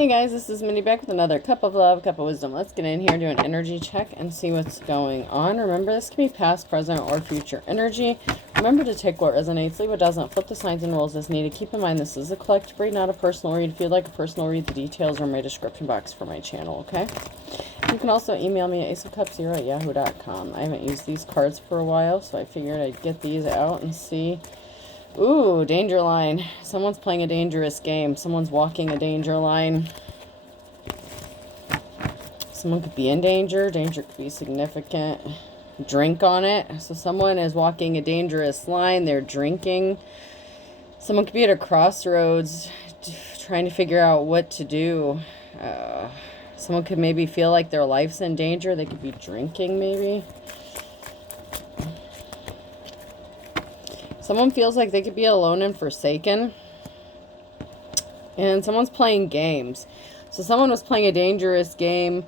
Hey guys, this is Mindy back with another cup of love, cup of wisdom. Let's get in here, do an energy check, and see what's going on. Remember, this can be past, present, or future energy. Remember to take what resonates, leave what doesn't, flip the signs and rules as needed. Keep in mind this is a collective read, not a personal read. If you'd like a personal read, the details are in my description box for my channel, okay? You can also email me at aceofcups0@yahoo.com. I haven't used these cards for a while, so I figured I'd get these out and see. Ooh, danger line. Someone's playing a dangerous game. Someone's walking a danger line. Someone could be in danger. Danger could be significant. Drink on it. So someone is walking a dangerous line. They're drinking. Someone could be at a crossroads trying to figure out what to do. Someone could maybe feel like their life's in danger. They could be drinking maybe. Someone feels like they could be alone and forsaken. And someone's playing games. So someone was playing a dangerous game,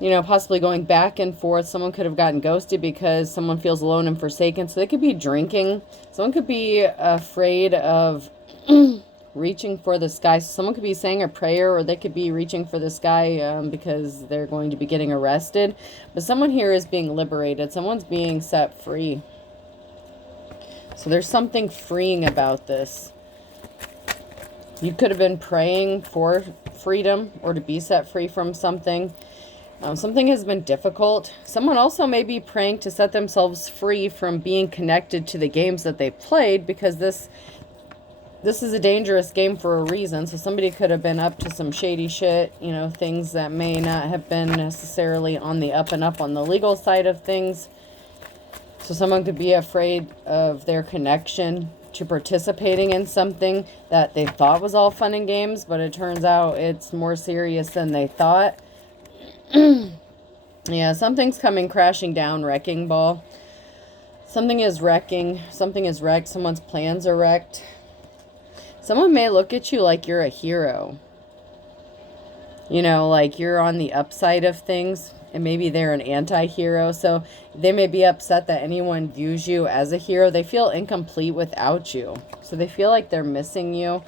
you know, possibly going back and forth. Someone could have gotten ghosted because someone feels alone and forsaken. So they could be drinking. Someone could be afraid of reaching for the sky. So someone could be saying a prayer, or they could be reaching for the sky because they're going to be getting arrested. But someone here is being liberated. Someone's being set free. So there's something freeing about this. You could have been praying for freedom or to be set free from something. Something has been difficult. Someone also may be praying to set themselves free from being connected to the games that they played, because this is a dangerous game for a reason. So somebody could have been up to some shady shit, you know, things that may not have been necessarily on the up and up on the legal side of things. So someone could be afraid of their connection to participating in something that they thought was all fun and games, but it turns out it's more serious than they thought. Yeah, something's coming crashing down, wrecking ball. Something is wrecking. Something is wrecked. Someone's plans are wrecked. Someone may look at you like you're a hero. You know, like you're on the upside of things. And maybe they're an anti-hero. So they may be upset that anyone views you as a hero. They feel incomplete without you. So they feel like they're missing you.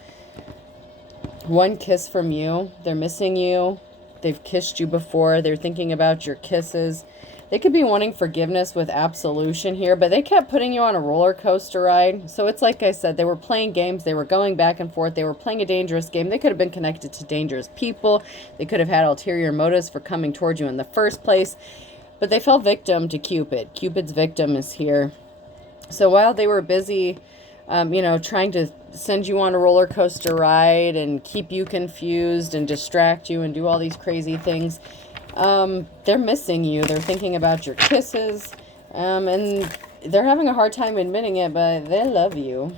One kiss from you. They're missing you. They've kissed you before. They're thinking about your kisses. They could be wanting forgiveness with absolution here, but they kept putting you on a roller coaster ride. So it's like I said, they were playing games. They were going back and forth. They were playing a dangerous game. They could have been connected to dangerous people. They could have had ulterior motives for coming towards you in the first place. But they fell victim to Cupid. Cupid's victim is here. So while they were busy, you know, trying to send you on a roller coaster ride and keep you confused and distract you and do all these crazy things, they're missing you. They're thinking about your kisses, and they're having a hard time admitting it, but they love you.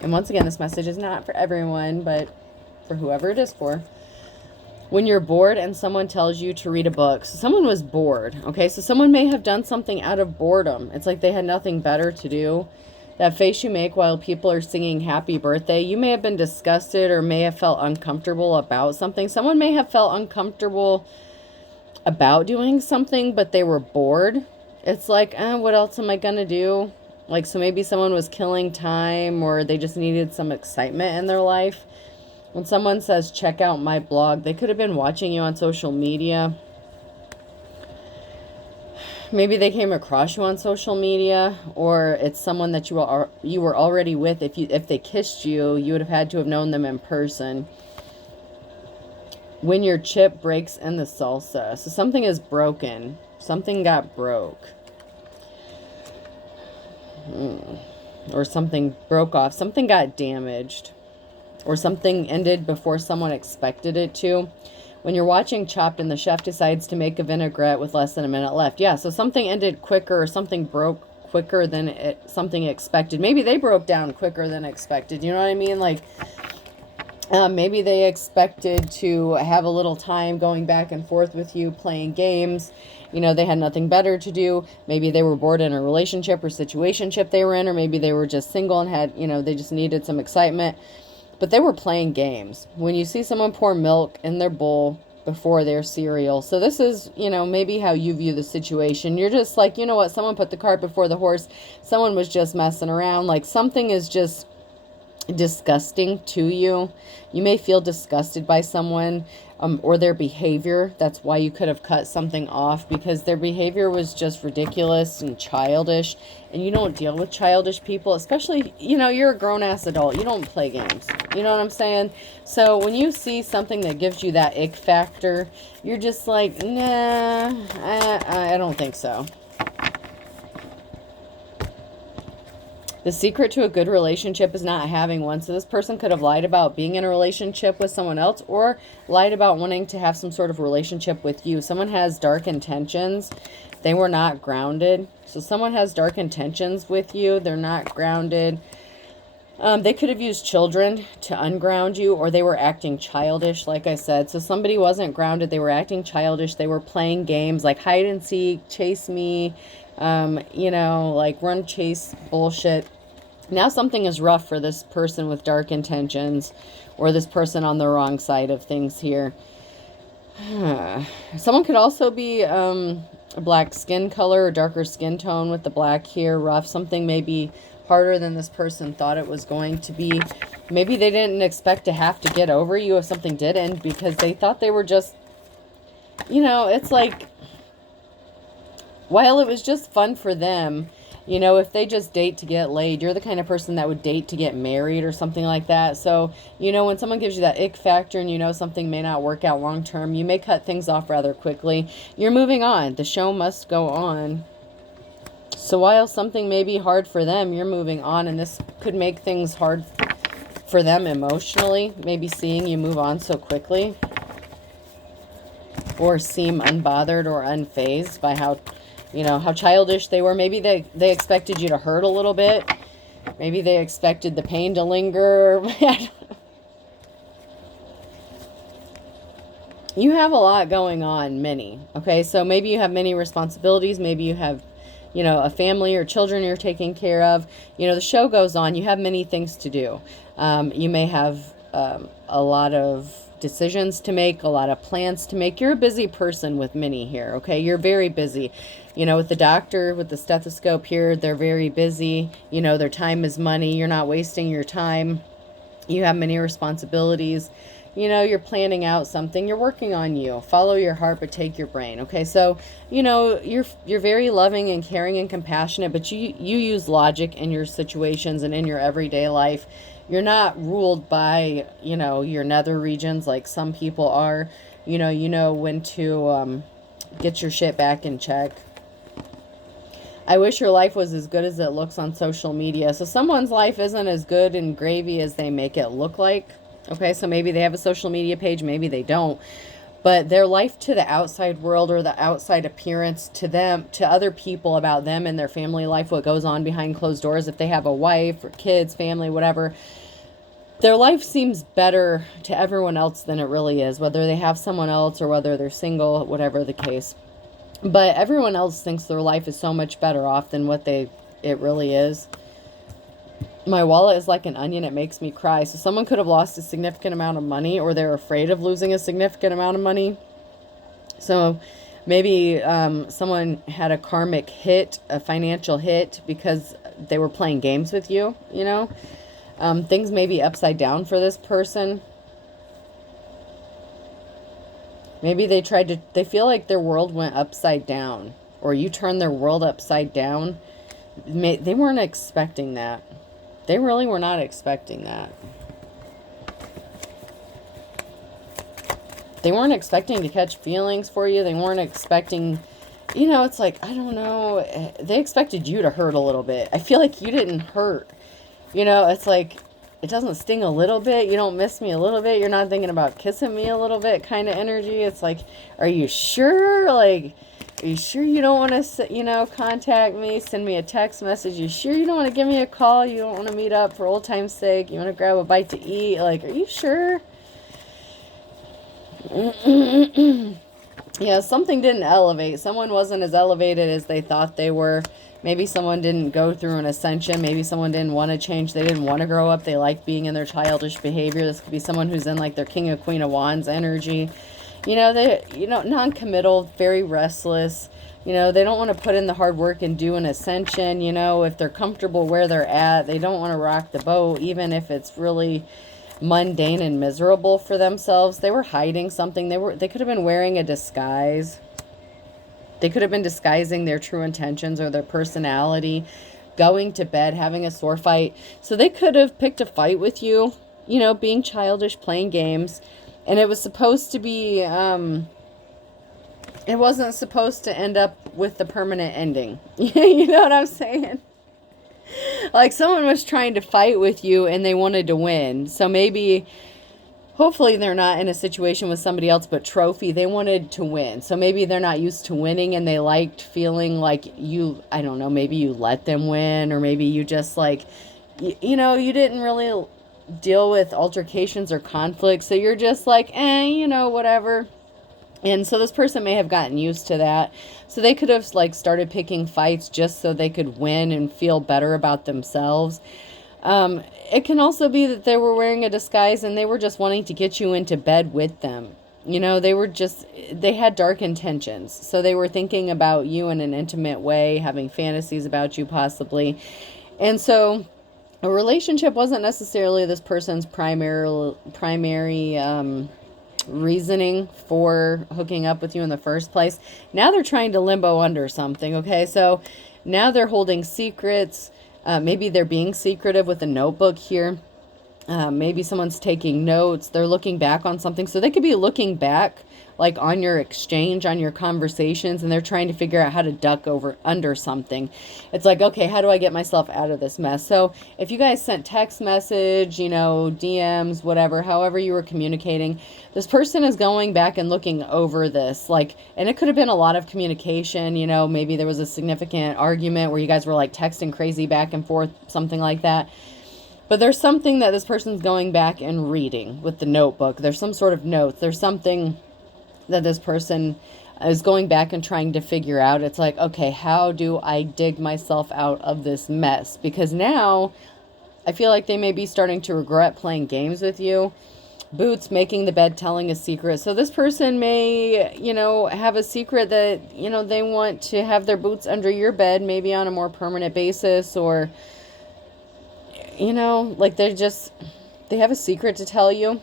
And once again, this message is not for everyone, but for whoever it is for. When you're bored and someone tells you to read a book. So someone was bored, okay? So someone may have done something out of boredom. It's like they had nothing better to do. That face you make while people are singing happy birthday, you may have been disgusted or may have felt uncomfortable about something. Someone may have felt uncomfortable about doing something, but they were bored. It's like, what else am I going to do? Like, so maybe someone was killing time, or they just needed some excitement in their life. When someone says, check out my blog, they could have been watching you on social media. Maybe they came across you on social media, or it's someone that you were already with. If they kissed you, you would have had to have known them in person. When your chip breaks in the salsa. So something is broken. Something got broke. Or something broke off. Something got damaged. Or something ended before someone expected it to. When you're watching Chopped and the chef decides to make a vinaigrette with less than a minute left. Yeah, so something ended quicker, or something broke quicker than something expected. Maybe they broke down quicker than expected. You know what I mean? Like, maybe they expected to have a little time going back and forth with you, playing games. You know, they had nothing better to do. Maybe they were bored in a relationship or situationship they were in, or maybe they were just single and had, you know, they just needed some excitement. But they were playing games. When you see someone pour milk in their bowl before their cereal. So this is, you know, maybe how you view the situation. You're just like, you know what? Someone put the cart before the horse. Someone was just messing around. Like, something is just disgusting to you. You may feel disgusted by someone or their behavior. That's why you could have cut something off, because their behavior was just ridiculous and childish. And you don't deal with childish people, especially, you know, you're a grown-ass adult. You don't play games. You know what I'm saying? So when you see something that gives you that ick factor, you're just like, nah, I don't think so. The secret to a good relationship is not having one. So this person could have lied about being in a relationship with someone else, or lied about wanting to have some sort of relationship with you. Someone has dark intentions. They were not grounded. So someone has dark intentions with you. They're not grounded. They could have used children to unground you, or they were acting childish, like I said. So somebody wasn't grounded. They were acting childish. They were playing games like hide and seek, chase me, you know, like run, chase bullshit. Now something is rough for this person with dark intentions, or this person on the wrong side of things here. Someone could also be a black skin color or darker skin tone with the black here. Rough. Something may be harder than this person thought it was going to be. Maybe they didn't expect to have to get over you if something did end, because they thought they were just, you know, it's like, while it was just fun for them, you know, if they just date to get laid, you're the kind of person that would date to get married or something like that. So, you know, when someone gives you that ick factor and you know something may not work out long term, you may cut things off rather quickly. You're moving on. The show must go on. So while something may be hard for them, you're moving on, and this could make things hard for them emotionally. Maybe seeing you move on so quickly, or seem unbothered or unfazed by how, you know, how childish they were. Maybe they expected you to hurt a little bit. Maybe they expected the pain to linger. You have a lot going on, many. Okay, so maybe you have many responsibilities. Maybe you have, you know, a family or children you're taking care of. You know, the show goes on. You have many things to do. You may have a lot of decisions to make, a lot of plans to make. You're a busy person with many here, okay? You're very busy. You know, with the doctor, with the stethoscope here, they're very busy. You know, their time is money. You're not wasting your time. You have many responsibilities. You know, you're planning out something. You're working on you. Follow your heart, but take your brain. Okay, so, you know, you're very loving and caring and compassionate, but you use logic in your situations and in your everyday life. You're not ruled by, you know, your nether regions like some people are. You know when to get your shit back in check. I wish your life was as good as it looks on social media. So someone's life isn't as good and gravy as they make it look like. Okay, so maybe they have a social media page, maybe they don't. But their life to the outside world, or the outside appearance to them, to other people about them and their family life, what goes on behind closed doors, if they have a wife or kids, family, whatever, their life seems better to everyone else than it really is, whether they have someone else or whether they're single, whatever the case. But everyone else thinks their life is so much better off than what it really is. My wallet is like an onion. It makes me cry. So someone could have lost a significant amount of money, or they're afraid of losing a significant amount of money. So maybe someone had a karmic hit, a financial hit, because they were playing games with you, you know. Things may be upside down for this person. Maybe they feel like their world went upside down, or you turned their world upside down. They weren't expecting that. They really were not expecting that. They weren't expecting to catch feelings for you. They weren't expecting, you know, it's like, I don't know. They expected you to hurt a little bit. I feel like you didn't hurt. You know, it's like, it doesn't sting a little bit. You don't miss me a little bit. You're not thinking about kissing me a little bit kind of energy. It's like, are you sure? Like, are you sure you don't want to, you know, contact me, send me a text message? You sure you don't want to give me a call? You don't want to meet up for old time's sake? You want to grab a bite to eat? Like, are you sure? Yeah, something didn't elevate. Someone wasn't as elevated as they thought they were. Maybe someone didn't go through an ascension. Maybe someone didn't want to change. They didn't want to grow up. They like being in their childish behavior. This could be someone who's in like their King of Queen of Wands energy. You know, non-committal, very restless, You know, they don't want to put in the hard work and do an ascension. You know, if they're comfortable where they're at, they don't want to rock the boat, even if it's really mundane and miserable for themselves. They were hiding something. They could have been wearing a disguise. They could have been disguising their true intentions or their personality, going to bed, having a sore fight. So they could have picked a fight with you, you know, being childish, playing games. And it was supposed to be, it wasn't supposed to end up with the permanent ending. You know what I'm saying? Like someone was trying to fight with you and they wanted to win. So maybe, hopefully they're not in a situation with somebody else, but trophy, they wanted to win. So maybe they're not used to winning and they liked feeling like you, I don't know, maybe you let them win, or maybe you just like, you know, you didn't really deal with altercations or conflicts. So you're just like, you know, whatever. And so this person may have gotten used to that. So they could have like started picking fights just so they could win and feel better about themselves. It can also be that they were wearing a disguise and they were just wanting to get you into bed with them. You know, they had dark intentions. So they were thinking about you in an intimate way, having fantasies about you possibly. And so a relationship wasn't necessarily this person's primary reasoning for hooking up with you in the first place. Now they're trying to limbo under something, okay? So now they're holding secrets. Maybe they're being secretive with a notebook here. Maybe someone's taking notes. They're looking back on something. So they could be looking back like on your exchange, on your conversations, and they're trying to figure out how to duck under something. It's like, okay, how do I get myself out of this mess? So if you guys sent text message, you know, DMs, whatever, however you were communicating, this person is going back and looking over this, like, and it could have been a lot of communication, you know, maybe there was a significant argument where you guys were like texting crazy back and forth, something like that. But there's something that this person's going back and reading with the notebook. There's some sort of notes. There's something that this person is going back and trying to figure out. It's like, okay, how do I dig myself out of this mess? Because now I feel like they may be starting to regret playing games with you. Boots, making the bed, telling a secret. So this person may, you know, have a secret that, you know, they want to have their boots under your bed, maybe on a more permanent basis, or, you know, like they have a secret to tell you.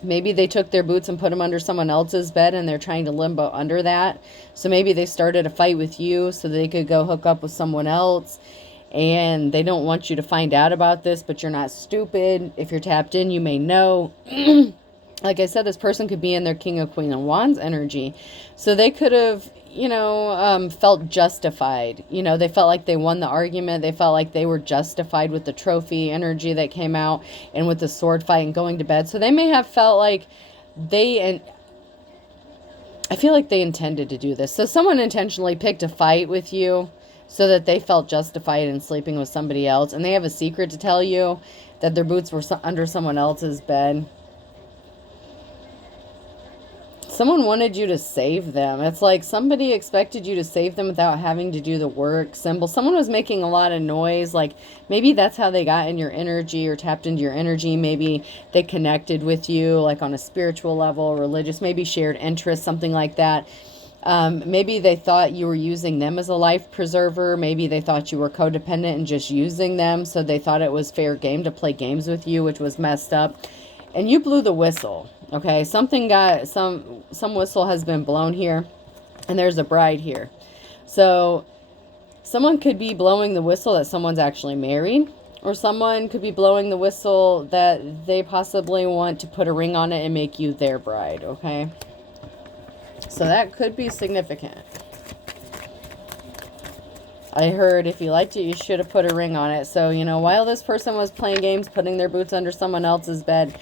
Maybe they took their boots and put them under someone else's bed and they're trying to limbo under that. So maybe they started a fight with you so they could go hook up with someone else. And they don't want you to find out about this, but you're not stupid. If you're tapped in, you may know. Like I said, this person could be in their King of Queen of Wands energy. So they could have, you know, felt justified. You know, they felt like they won the argument. They felt like they were justified with the trophy energy that came out and with the sword fight and going to bed. So they may have felt like I feel like they intended to do this. So someone intentionally picked a fight with you so that they felt justified in sleeping with somebody else. And they have a secret to tell you that their boots were under someone else's bed. Someone wanted you to save them. It's like somebody expected you to save them without having to do the work. Symbol. Someone was making a lot of noise. Like maybe that's how they got in your energy or tapped into your energy. Maybe they connected with you like on a spiritual level, religious, maybe shared interests, something like that. Maybe they thought you were using them as a life preserver. Maybe they thought you were codependent and just using them. So they thought it was fair game to play games with you, which was messed up. And you blew the whistle. Okay, some whistle has been blown here, and there's a bride here. So someone could be blowing the whistle that someone's actually married, or someone could be blowing the whistle that they possibly want to put a ring on it and make you their bride, okay? So that could be significant. I heard if you liked it, you should have put a ring on it. So, you know, while this person was playing games, putting their boots under someone else's bed,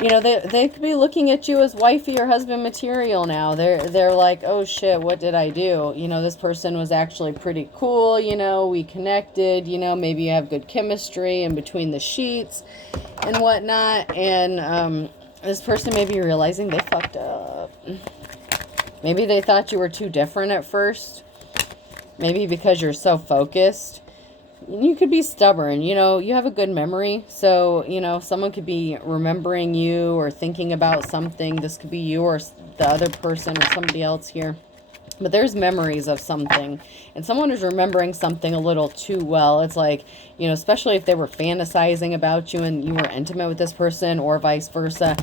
you know, they could be looking at you as wifey or husband material now. They're like, oh shit, what did I do? You know, this person was actually pretty cool, you know, we connected, you know, maybe you have good chemistry in between the sheets and whatnot. And this person may be realizing they fucked up. Maybe they thought you were too different at first. Maybe because you're so focused. You could be stubborn, you know, you have a good memory. So, you know, someone could be remembering you or thinking about something. This could be you or the other person or somebody else here. But there's memories of something, and someone is remembering something a little too well. It's like, you know, especially if they were fantasizing about you and you were intimate with this person, or vice versa.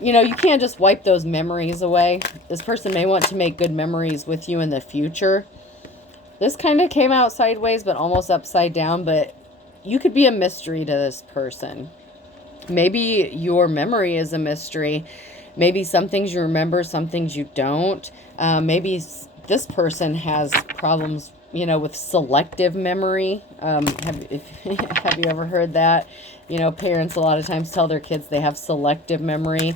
You know, you can't just wipe those memories away. This person may want to make good memories with you in the future. This kind of came out sideways, but almost upside down. But you could be a mystery to this person. Maybe your memory is a mystery. Maybe some things you remember, some things you don't. Maybe this person has problems, you know, with selective memory. Have you ever heard that? You know, parents a lot of times tell their kids they have selective memory.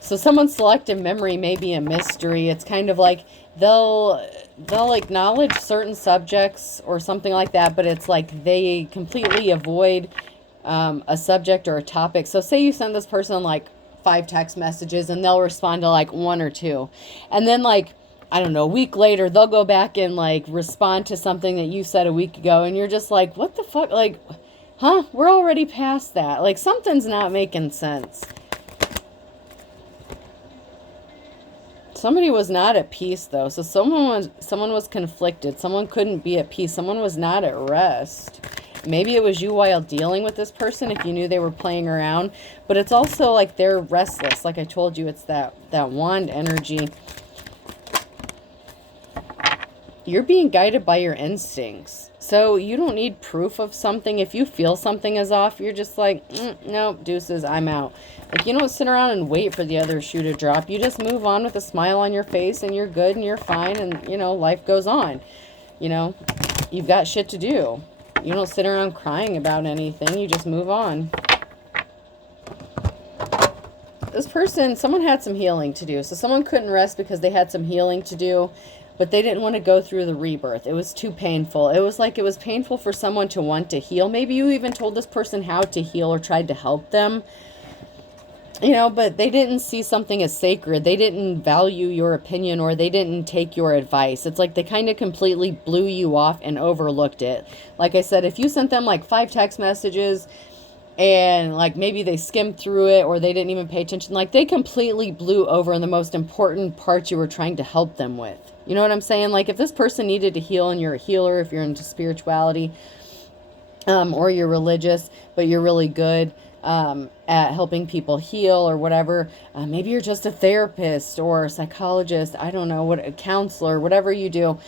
So someone's selective memory may be a mystery. It's kind of like they'll acknowledge certain subjects or something like that, but it's like they completely avoid a subject or a topic. So say you send this person like 5 text messages and they'll respond to like 1 or 2. And then like, I don't know, a week later, they'll go back and like respond to something that you said a week ago. And you're just like, what the fuck? Like, huh? We're already past that. Like, something's not making sense. Somebody was not at peace though. So someone was conflicted. Someone couldn't be at peace. Someone was not at rest. Maybe it was you while dealing with this person if you knew they were playing around. But it's also like they're restless. Like I told you, it's that wand energy. You're being guided by your instincts. So you don't need proof of something. If you feel something is off, you're just like, no, deuces, I'm out. Like, you don't sit around and wait for the other shoe to drop. You just move on with a smile on your face and you're good and you're fine and, you know, life goes on. You know, you've got shit to do. You don't sit around crying about anything. You just move on. This person, someone had some healing to do. So someone couldn't rest because they had some healing to do, but they didn't want to go through the rebirth. It was too painful. It was like it was painful for someone to want to heal. Maybe you even told this person how to heal or tried to help them. You know, but they didn't see something as sacred. They didn't value your opinion, or they didn't take your advice. It's like they kind of completely blew you off and overlooked it. Like I said, if you sent them like 5 text messages and like maybe they skimmed through it or they didn't even pay attention, like they completely blew over the most important part you were trying to help them with. You know what I'm saying? Like if this person needed to heal and you're a healer, if you're into spirituality, or you're religious, but you're really good at helping people heal or whatever. Maybe you're just a therapist or a psychologist. I don't know, what, a counselor, whatever you do.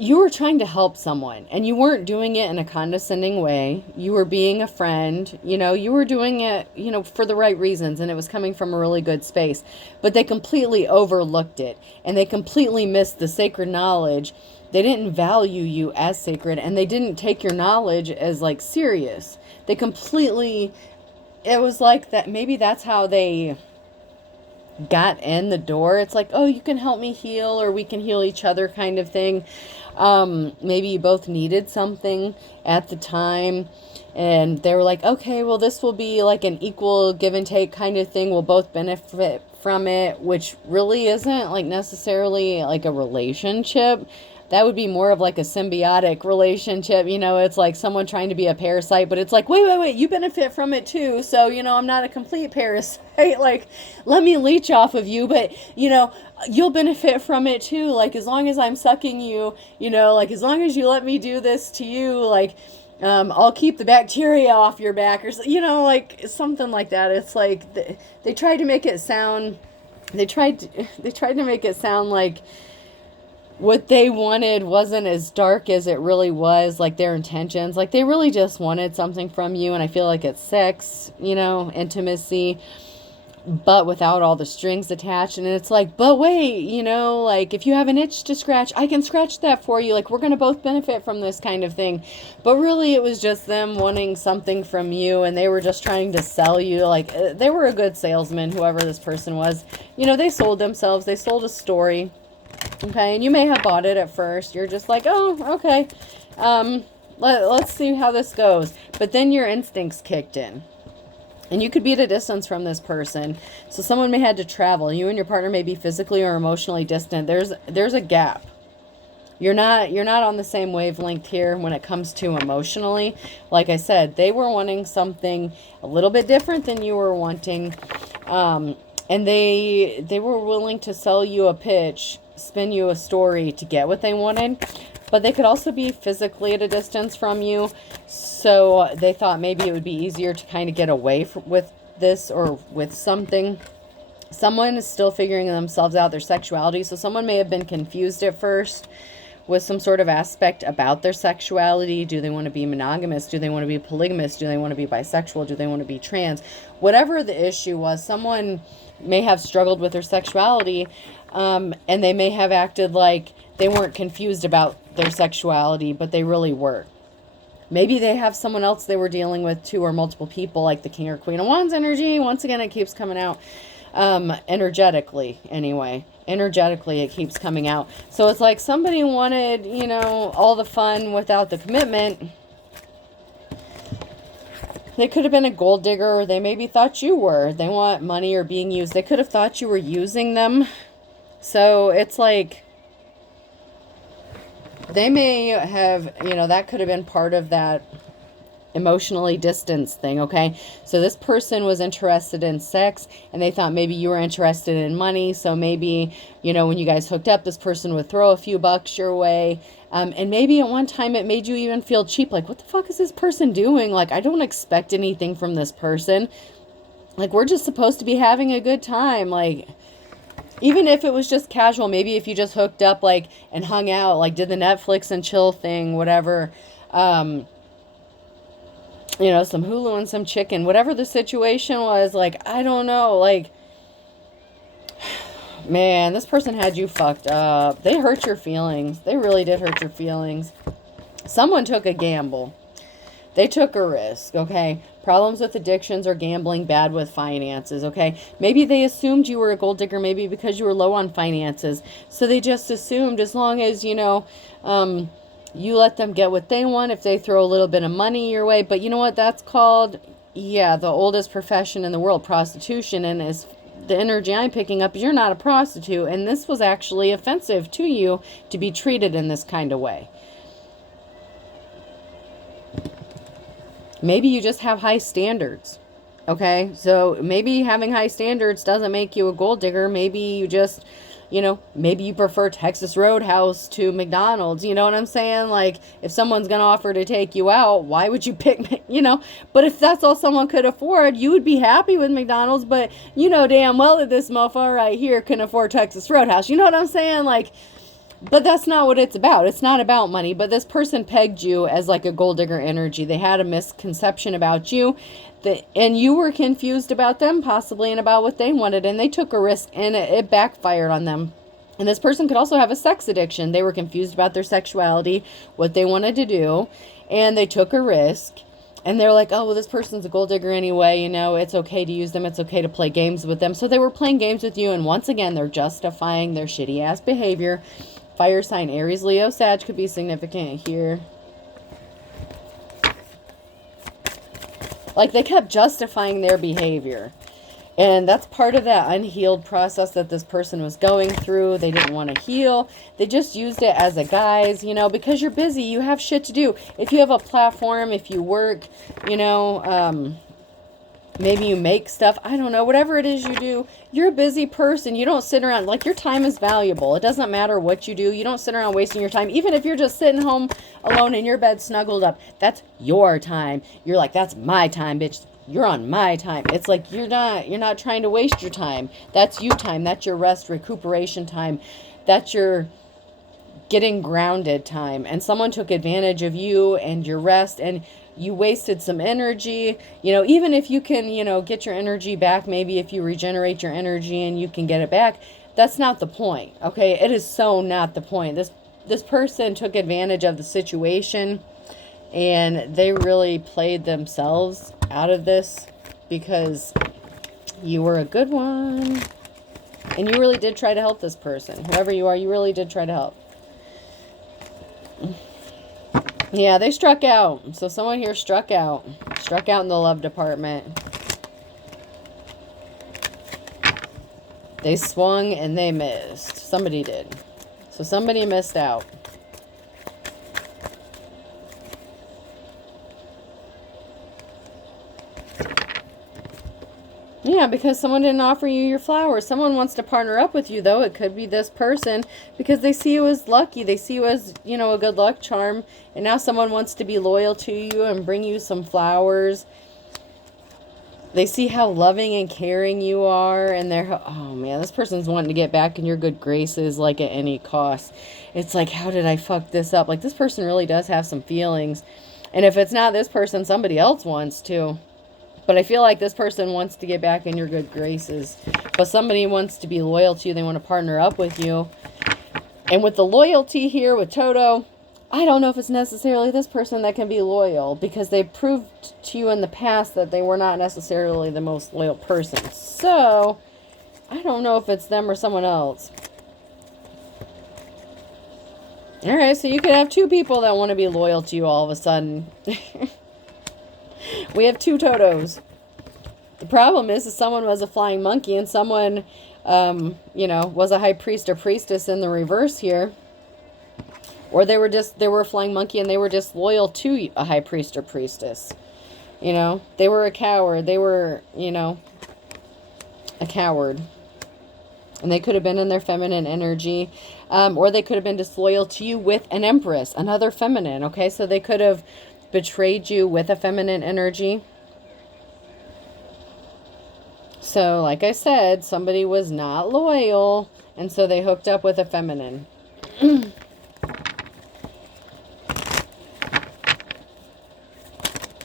You were trying to help someone and you weren't doing it in a condescending way. You were being a friend, you know, you were doing it, you know, for the right reasons, and it was coming from a really good space, but they completely overlooked it and they completely missed the sacred knowledge. They didn't value you as sacred, and they didn't take your knowledge as like serious. They completely, it was like that. Maybe that's how they got in the door. It's like, oh, you can help me heal, or we can heal each other kind of thing. Maybe you both needed something at the time, and they were like, okay, well, this will be like an equal give and take kind of thing. We'll both benefit from it, which really isn't like necessarily like a relationship. That would be more of like a symbiotic relationship. You know, it's like someone trying to be a parasite, but it's like, wait, you benefit from it too. So, you know, I'm not a complete parasite. Like, let me leech off of you, but, you know, you'll benefit from it too. Like, as long as I'm sucking you, you know, like, as long as you let me do this to you, like, I'll keep the bacteria off your back, or, you know, like something like that. It's like they tried to make it sound, they tried to make it sound like what they wanted wasn't as dark as it really was, like their intentions. Like they really just wanted something from you, and I feel like it's sex, you know, intimacy, but without all the strings attached. And it's like, but wait, you know, like if you have an itch to scratch, I can scratch that for you. Like we're going to both benefit from this kind of thing. But really it was just them wanting something from you, and they were just trying to sell you. Like they were a good salesman, whoever this person was. You know, they sold themselves. They sold a story. Okay, and you may have bought it at first. You're just like, oh, okay. Let's see how this goes. But then your instincts kicked in. And you could be at a distance from this person. So someone may have to travel. You and your partner may be physically or emotionally distant. There's a gap. You're not on the same wavelength here when it comes to emotionally. Like I said, they were wanting something a little bit different than you were wanting. And they were willing to sell you a pitch spin you a story to get what they wanted. But they could also be physically at a distance from you. So they thought maybe it would be easier to kind of get away with this or with something. Someone is still figuring themselves out, their sexuality. So someone may have been confused at first with some sort of aspect about their sexuality. Do they want to be monogamous? Do they want to be polygamous? Do they want to be bisexual? Do they want to be trans? Whatever the issue was, someone may have struggled with their sexuality, and they may have acted like they weren't confused about their sexuality, but they really were. Maybe they have someone else they were dealing with too, or multiple people, like the King or Queen of Wands energy. Once again, it keeps coming out. Energetically, anyway. Energetically, it keeps coming out. So it's like somebody wanted, you know, all the fun without the commitment. They could have been a gold digger, or they maybe thought you were. They want money or being used. They could have thought you were using them. So it's like they may have, you know, that could have been part of that emotionally distanced thing, okay? So this person was interested in sex, and they thought maybe you were interested in money. So maybe, you know, when you guys hooked up, this person would throw a few bucks your way. And maybe at one time it made you even feel cheap. Like, what the fuck is this person doing? Like, I don't expect anything from this person. Like, we're just supposed to be having a good time. Like, even if it was just casual, maybe if you just hooked up, like, and hung out, like, did the Netflix and chill thing, whatever, you know, some Hulu and some chicken, whatever the situation was, like, I don't know, like, man, this person had you fucked up. They hurt your feelings. They really did hurt your feelings. Someone took a gamble. They took a risk, okay? Problems with addictions or gambling, bad with finances, okay? Maybe they assumed you were a gold digger, maybe because you were low on finances. So they just assumed as long as, you know, you let them get what they want, if they throw a little bit of money your way. But you know what that's called? Yeah, the oldest profession in the world, prostitution. And as the energy I'm picking up, you're not a prostitute. And this was actually offensive to you to be treated in this kind of way. Maybe you just have high standards. Okay, so maybe having high standards doesn't make you a gold digger. Maybe you just, you know, maybe you prefer Texas Roadhouse to McDonald's. You know what I'm saying? Like, if someone's going to offer to take you out, why would you pick, you know? But if that's all someone could afford, you would be happy with McDonald's. But you know damn well that this mofo right here can afford Texas Roadhouse. You know what I'm saying? Like, but that's not what it's about. It's not about money. But this person pegged you as like a gold digger energy. They had a misconception about you. And you were confused about them, possibly, and about what they wanted. And they took a risk, and it backfired on them. And this person could also have a sex addiction. They were confused about their sexuality, what they wanted to do. And they took a risk. And they're like, oh, well, this person's a gold digger anyway. You know, it's okay to use them. It's okay to play games with them. So they were playing games with you. And once again, they're justifying their shitty-ass behavior. Fire sign, Aries, Leo, Sag could be significant here. Like, they kept justifying their behavior. And that's part of that unhealed process that this person was going through. They didn't want to heal. They just used it as a guise, you know, because you're busy. You have shit to do. If you have a platform, if you work, you know, maybe you make stuff. I don't know. Whatever it is you do, you're a busy person. You don't sit around. Like, your time is valuable. It doesn't matter what you do. You don't sit around wasting your time. Even if you're just sitting home alone in your bed snuggled up, that's your time. You're like, that's my time, bitch. You're on my time. It's like you're not trying to waste your time. That's you time. That's your rest, recuperation time. That's your getting grounded time. And someone took advantage of you and your rest, and you wasted some energy. You know, even if you can, you know, get your energy back, maybe if you regenerate your energy and you can get it back, that's not the point. Okay, it is so not the point. This person took advantage of the situation, and they really played themselves out of this because you were a good one. And you really did try to help this person. Whoever you are, you really did try to help. Yeah, they struck out. So someone here struck out. Struck out in the love department. They swung and they missed. Somebody did. So somebody missed out. Yeah, because someone didn't offer you your flowers. Someone wants to partner up with you, though. It could be this person because they see you as lucky. They see you as, you know, a good luck charm. And now someone wants to be loyal to you and bring you some flowers. They see how loving and caring you are. And they're, oh man, this person's wanting to get back in your good graces like at any cost. It's like, how did I fuck this up? Like, this person really does have some feelings. And if it's not this person, somebody else wants to. But I feel like this person wants to get back in your good graces. But somebody wants to be loyal to you. They want to partner up with you. And with the loyalty here with Toto, I don't know if it's necessarily this person that can be loyal. Because they proved to you in the past that they were not necessarily the most loyal person. So, I don't know if it's them or someone else. Alright, so you could have two people that want to be loyal to you all of a sudden. We have two Totos. The problem is someone was a flying monkey and someone, you know, was a high priest or priestess in the reverse here. Or they were a flying monkey and they were just loyal to a high priest or priestess. You know, they were a coward. They were, you know, a coward. And they could have been in their feminine energy. Or they could have been disloyal to you with an empress, another feminine, okay? So they could have betrayed you with a feminine energy. So, like I said, somebody was not loyal, and so they hooked up with a feminine.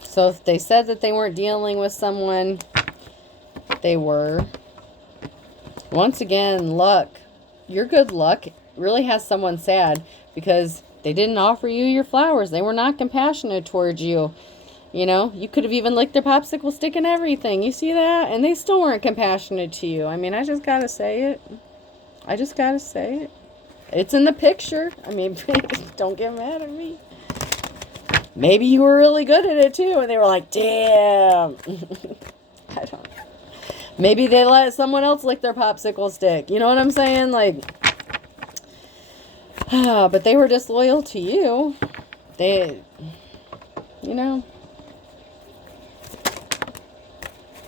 So if they said that they weren't dealing with someone, they were. Once again, luck. Your good luck really has someone sad because they didn't offer you your flowers. They were not compassionate towards you. You know, you could have even licked their popsicle stick and everything. You see that? And they still weren't compassionate to you. I mean, I just gotta say it. I just gotta say it. It's in the picture. I mean, don't get mad at me. Maybe you were really good at it too. And they were like, damn. I don't know. Maybe they let someone else lick their popsicle stick. You know what I'm saying? Like, but they were disloyal to you. They, you know.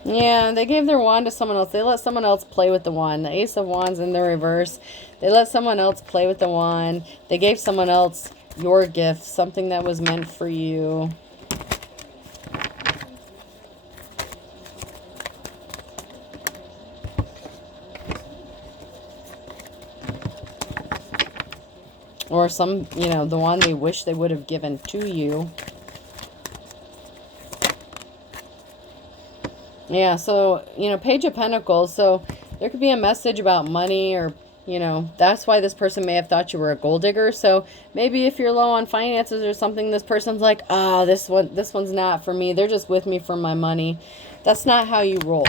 Yeah, they gave their wand to someone else. They let someone else play with the wand. The Ace of Wands in the reverse. They let someone else play with the wand. They gave someone else your gift, something that was meant for you. Or some, you know, the one they wish they would have given to you. Yeah, so, you know, Page of Pentacles. So there could be a message about money or, you know, that's why this person may have thought you were a gold digger. So maybe if you're low on finances or something, this person's like, ah, this one's not for me. They're just with me for my money. That's not how you roll.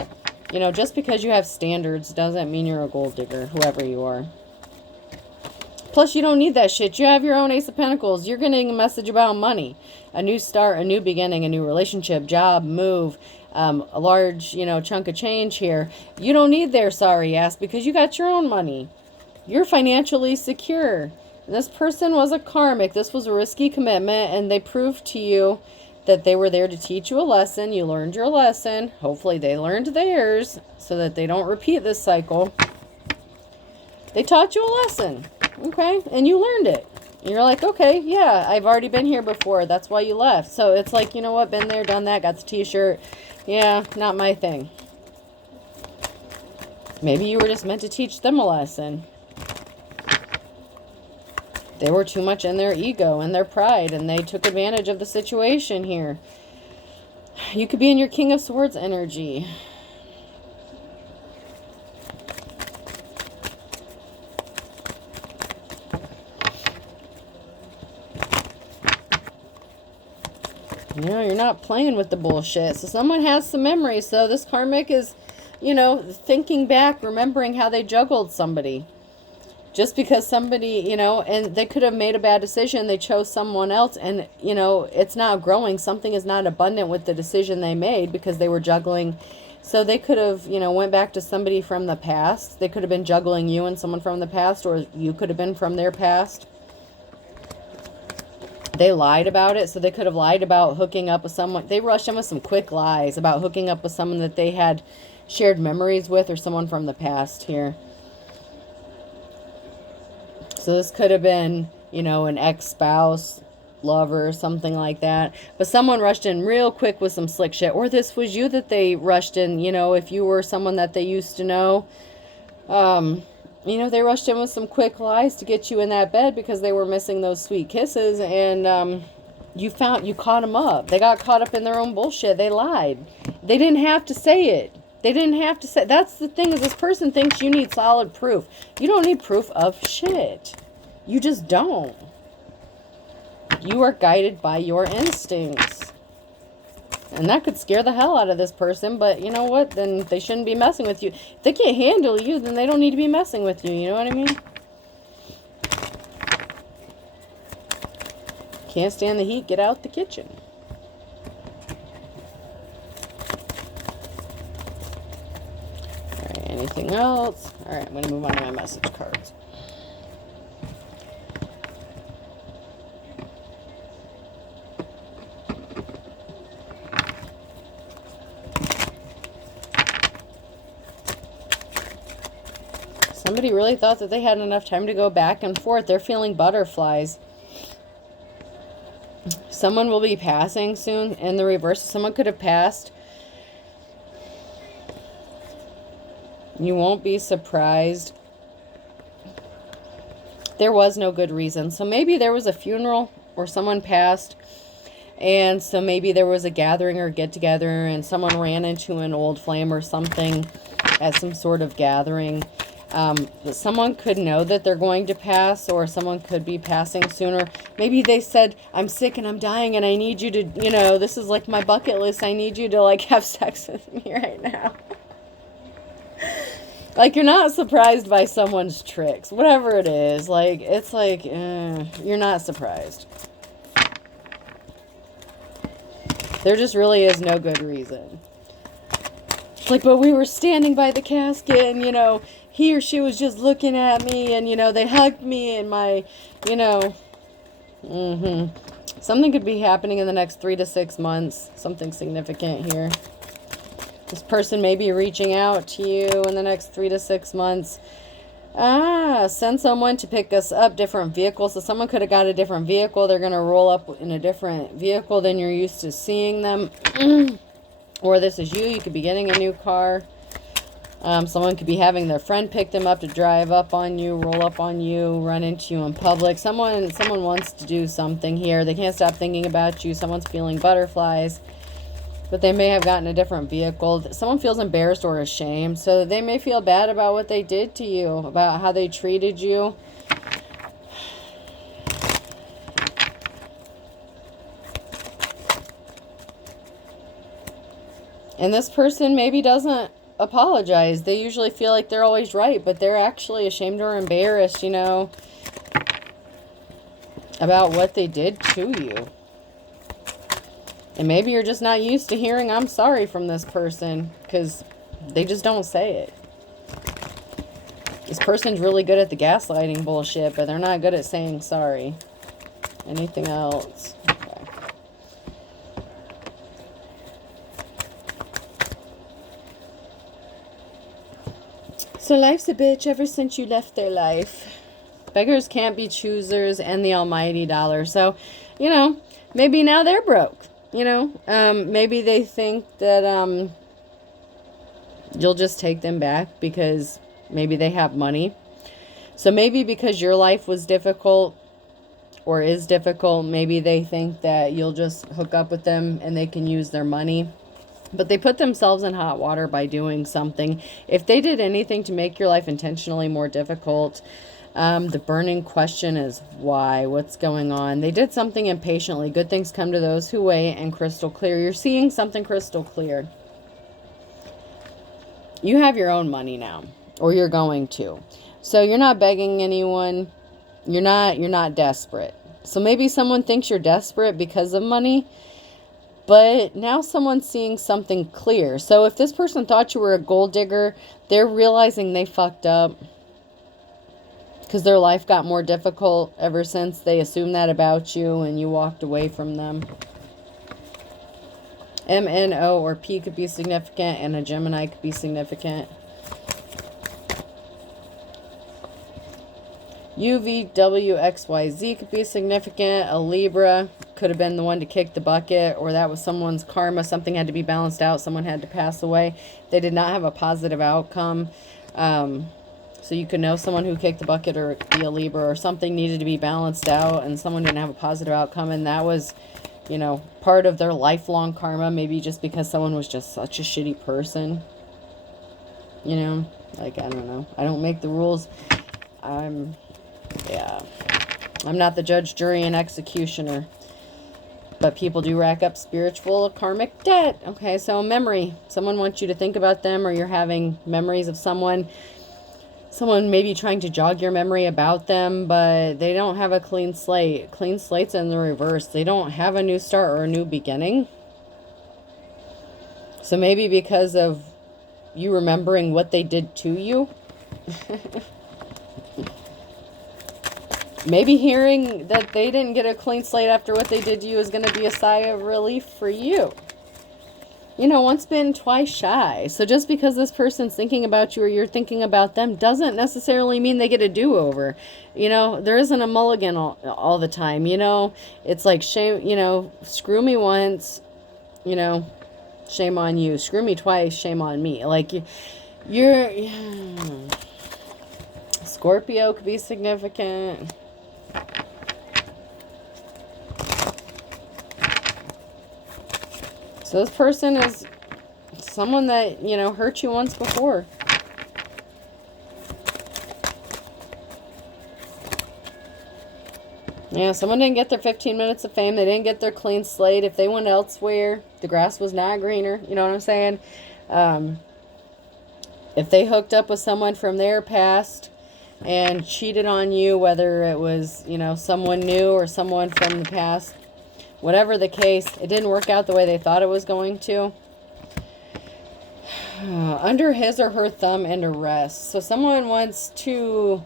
You know, just because you have standards doesn't mean you're a gold digger, whoever you are. Plus, you don't need that shit. You have your own Ace of Pentacles. You're getting a message about money. A new start, a new beginning, a new relationship, job, move, a large, you know, chunk of change here. You don't need their sorry ass because you got your own money. You're financially secure. And this person was a karmic. This was a risky commitment, and they proved to you that they were there to teach you a lesson. You learned your lesson. Hopefully they learned theirs so that they don't repeat this cycle. They taught you a lesson. Okay, and you learned it. And you're like, okay, yeah, I've already been here before. That's why you left. So it's like, you know what? Been there, done that, got the t-shirt. Yeah, not my thing. Maybe you were just meant to teach them a lesson. They were too much in their ego and their pride, and they took advantage of the situation here. You could be in your King of Swords energy. You know, you're not playing with the bullshit. So someone has some memories. So this karmic is, you know, thinking back, remembering how they juggled somebody. Just because somebody, you know, and they could have made a bad decision. They chose someone else and, you know, it's not growing. Something is not abundant with the decision they made because they were juggling. So they could have, you know, went back to somebody from the past. They could have been juggling you and someone from the past, or you could have been from their past. They lied about it, so they could have lied about hooking up with someone. They rushed in with some quick lies about hooking up with someone that they had shared memories with, or someone from the past here. So this could have been, you know, an ex-spouse, lover, something like that. But someone rushed in real quick with some slick shit. Or this was you that they rushed in, you know, if you were someone that they used to know. You know, they rushed in with some quick lies to get you in that bed because they were missing those sweet kisses. And you caught them up. They got caught up in their own bullshit. They lied. They didn't have to say it. They didn't have to say. That's the thing, is this person thinks you need solid proof. You don't need proof of shit. You just don't. You are guided by your instincts. And that could scare the hell out of this person, but you know what? Then they shouldn't be messing with you. If they can't handle you, then they don't need to be messing with you. You know what I mean? Can't stand the heat, get out the kitchen. Alright, anything else? Alright, I'm going to move on to my message cards. Somebody really thought that they had enough time to go back and forth. They're feeling butterflies. Someone will be passing soon. In the reverse, someone could have passed. You won't be surprised. There was no good reason. So maybe there was a funeral or someone passed. And so maybe there was a gathering or get together and someone ran into an old flame or something at some sort of gathering. Someone could know that they're going to pass, or someone could be passing sooner. Maybe they said, I'm sick and I'm dying and I need you to, you know, this is like my bucket list. I need you to like have sex with me right now. Like, you're not surprised by someone's tricks, whatever it is. Like, it's like, you're not surprised. There just really is no good reason. Like, but we were standing by the casket and, you know, he or she was just looking at me and, you know, they hugged me and my, you know, something could be happening in the next 3 to 6 months. Something significant here. This person may be reaching out to you in the next 3 to 6 months. Send someone to pick us up, different vehicles. So someone could have got a different vehicle. They're going to roll up in a different vehicle than you're used to seeing them. Or this is you. You could be getting a new car. Someone could be having their friend pick them up to drive up on you, roll up on you, run into you in public. Someone wants to do something here. They can't stop thinking about you. Someone's feeling butterflies. But they may have gotten a different vehicle. Someone feels embarrassed or ashamed. So they may feel bad about what they did to you, about how they treated you. And this person maybe doesn't apologize. They usually feel like they're always right, but they're actually ashamed or embarrassed, you know, about what they did to you. And maybe you're just not used to hearing I'm sorry from this person because they just don't say it. This person's really good at the gaslighting bullshit, but they're not good at saying sorry. Anything else? Okay. So life's a bitch ever since you left their life. Beggars can't be choosers and the almighty dollar. So, you know, maybe now they're broke. You know, maybe they think that you'll just take them back because maybe they have money. So maybe because your life was difficult or is difficult, maybe they think that you'll just hook up with them and they can use their money. But they put themselves in hot water by doing something. If they did anything to make your life intentionally more difficult, the burning question is why? What's going on? They did something impatiently. Good things come to those who wait, and crystal clear. You're seeing something crystal clear. You have your own money now, or you're going to. So you're not begging anyone. You're not desperate. So maybe someone thinks you're desperate because of money, but now someone's seeing something clear. So if this person thought you were a gold digger, they're realizing they fucked up. Because their life got more difficult ever since they assumed that about you and you walked away from them. M, N, O, or P could be significant, and a Gemini could be significant. U, V, W, X, Y, Z could be significant. A Libra could have been the one to kick the bucket, or that was someone's karma. Something had to be balanced out. Someone had to pass away. They did not have a positive outcome. So you could know someone who kicked the bucket, or be a Libra, or something needed to be balanced out, and someone didn't have a positive outcome, and that was, you know, part of their lifelong karma, maybe just because someone was just such a shitty person. You know, like, I don't know. I don't make the rules. Yeah, I'm not the judge, jury, and executioner. But people do rack up spiritual karmic debt. Okay, so memory. Someone wants you to think about them, or you're having memories of someone. Someone may be trying to jog your memory about them, but they don't have a clean slate. Clean slate's in the reverse. They don't have a new start or a new beginning. So maybe because of you remembering what they did to you. Maybe hearing that they didn't get a clean slate after what they did to you is going to be a sigh of relief for you. You know, once bitten, twice shy. So just because this person's thinking about you, or you're thinking about them, doesn't necessarily mean they get a do-over. You know, there isn't a mulligan all the time. You know, it's like, shame, you know, screw me once, you know, shame on you. Screw me twice, shame on me. Like, you're Scorpio could be significant. So this person is someone that, you know, hurt you once before. Yeah, someone didn't get their 15 minutes of fame. They didn't get their clean slate. If they went elsewhere, the grass was not greener. You know what I'm saying? If they hooked up with someone from their past and cheated on you, whether it was, you know, someone new or someone from the past, whatever the case, it didn't work out the way they thought it was going to. Under his or her thumb and arrest. So someone wants to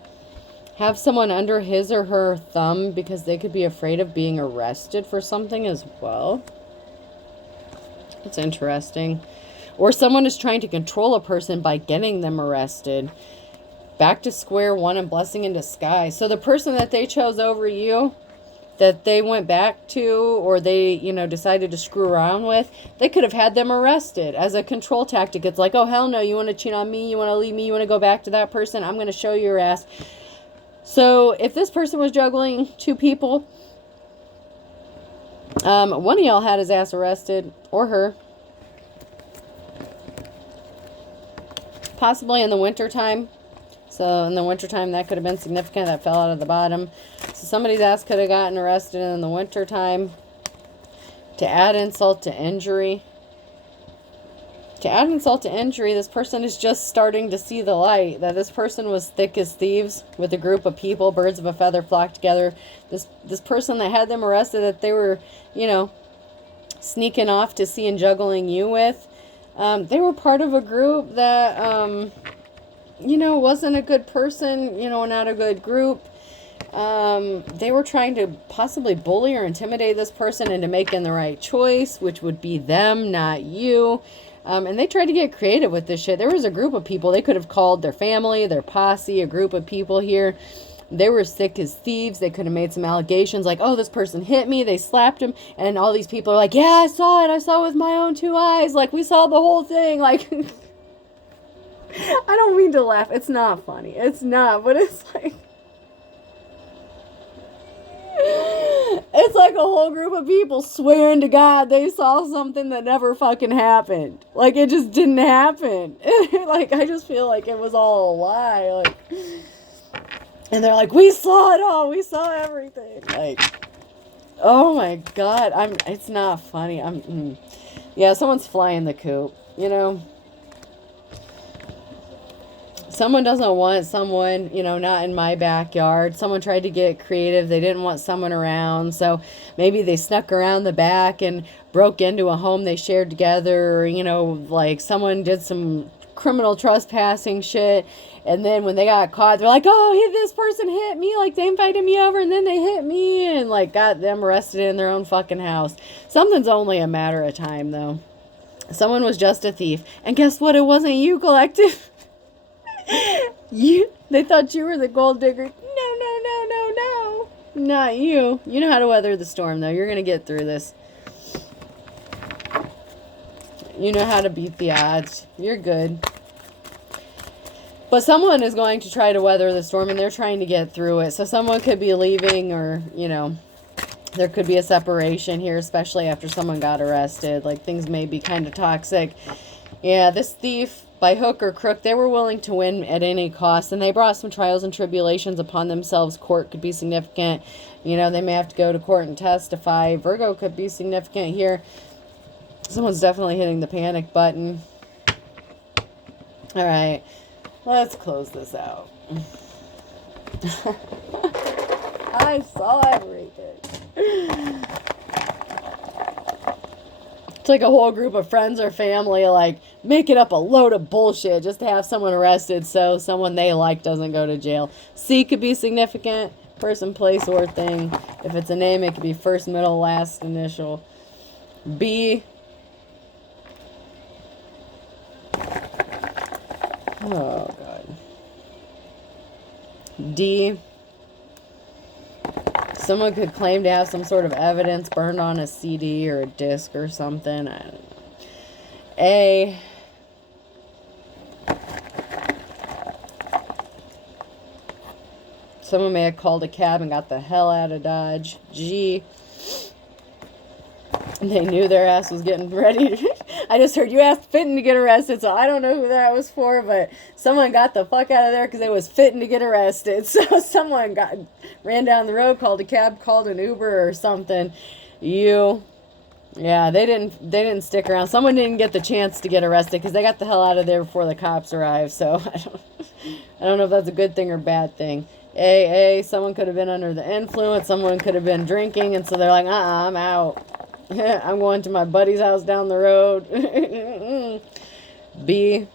have someone under his or her thumb because they could be afraid of being arrested for something as well. That's interesting. Or someone is trying to control a person by getting them arrested. Back to square one and blessing in disguise. So the person that they chose over you, that they went back to, or they, you know, decided to screw around with, they could have had them arrested as a control tactic. It's like, oh, hell no, you want to cheat on me, you want to leave me, you want to go back to that person, I'm going to show you your ass. So if this person was juggling two people, one of y'all had his ass arrested, or her. Possibly in the wintertime. So in the wintertime, that could have been significant. That fell out of the bottom. So somebody's ass could have gotten arrested in the wintertime. To add insult to injury. To add insult to injury, this person is just starting to see the light. That this person was thick as thieves with a group of people. Birds of a feather flock together. This person that had them arrested, that they were, you know, sneaking off to see and juggling you with. They were part of a group that... you know, wasn't a good person, you know, not a good group. They were trying to possibly bully or intimidate this person into making the right choice, which would be them, not you. And they tried to get creative with this shit. There was a group of people. They could have called their family, their posse, a group of people here. They were sick as thieves. They could have made some allegations like, oh, this person hit me. They slapped him. And all these people are like, yeah, I saw it. I saw it with my own two eyes. Like, we saw the whole thing. Like... I don't mean to laugh. It's not funny. It's not, but it's like... It's like a whole group of people swearing to God they saw something that never fucking happened. Like, it just didn't happen. Like, I just feel like it was all a lie. Like, and they're like, we saw it all. We saw everything. Like, oh my God. It's not funny. Yeah, someone's flying the coop, you know? Someone doesn't want someone, you know, not in my backyard. Someone tried to get creative. They didn't want someone around. So maybe they snuck around the back and broke into a home they shared together. Or, you know, like someone did some criminal trespassing shit. And then when they got caught, they're like, oh, this person hit me. Like, they invited me over and then they hit me and, like, got them arrested in their own fucking house. Something's only a matter of time, though. Someone was just a thief. And guess what? It wasn't you, collective. They thought you were the gold digger. No, no, no, no, no. Not you. You know how to weather the storm, though. You're going to get through this. You know how to beat the odds. You're good. But someone is going to try to weather the storm, and they're trying to get through it. So someone could be leaving, or, you know, there could be a separation here, especially after someone got arrested. Like, things may be kind of toxic. Yeah, this thief, by hook or crook, they were willing to win at any cost, and they brought some trials and tribulations upon themselves. Court could be significant. You know, they may have to go to court and testify. Virgo could be significant here. Someone's definitely hitting the panic button. All right. Let's close this out. I saw everything. It's like a whole group of friends or family, like, making up a load of bullshit just to have someone arrested so someone they like doesn't go to jail. C could be significant. Person, place, or thing. If it's a name, it could be first, middle, last initial. B. Oh, God. D. Someone could claim to have some sort of evidence burned on a CD or a disc or something. I don't know. A. Someone may have called a cab and got the hell out of Dodge. G. They knew their ass was getting ready. I just heard you asked fitting to get arrested, so I don't know who that was for, but someone got the fuck out of there because it was fitting to get arrested. So someone ran down the road, called a cab, called an Uber or something. Yeah, they didn't stick around. Someone didn't get the chance to get arrested because they got the hell out of there before the cops arrived. So I don't know if that's a good thing or bad thing. Someone could have been under the influence. Someone could have been drinking, and so they're like, I'm out. I'm going to my buddy's house down the road. B.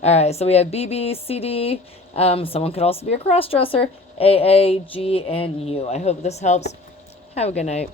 All right, so we have B, B, C, D. Someone could also be a cross-dresser. A, G, and U. I hope this helps. Have a good night.